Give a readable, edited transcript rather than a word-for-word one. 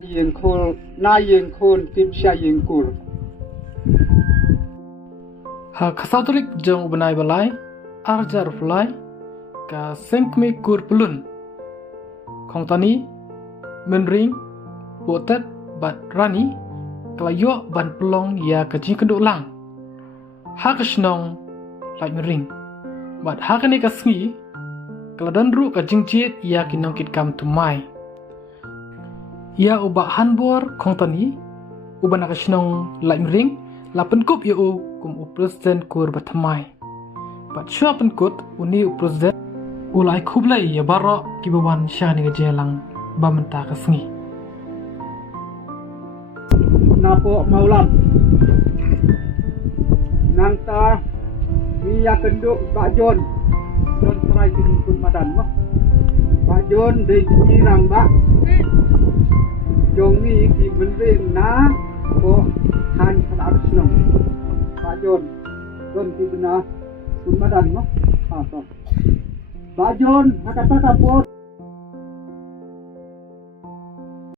Yen kul na yen kun tim sha yen kul. Ha khasauturik jong benai balai arjar fly ka Seng Kmie kur Pyllun Khongtani Mynrieng Khongbuhtep bat Rani kelayo ban pelong ya kecing kenduk lang ha kesnong lai Mynrieng bat ha kene kasngi keladan ru ka Jied ya kinong kit kam thymmai ya ubah hanbor Khongtani uban kesnong lai Mynrieng la penkup ya kum presiden kur batmai bat shua penkut uni presiden ulai kublai ya baro kibawan syani gajelang bamenta kasngi Napo maulam. Nang ta dia kenduk Pak Jon. Jon serai kun madan mah. Pak Jon dei jirang ba. Jong ni di Mynrieng na ko han kada senang. Pak Jon di bena kun madan mah. Ha to. Pak Jon kata kapur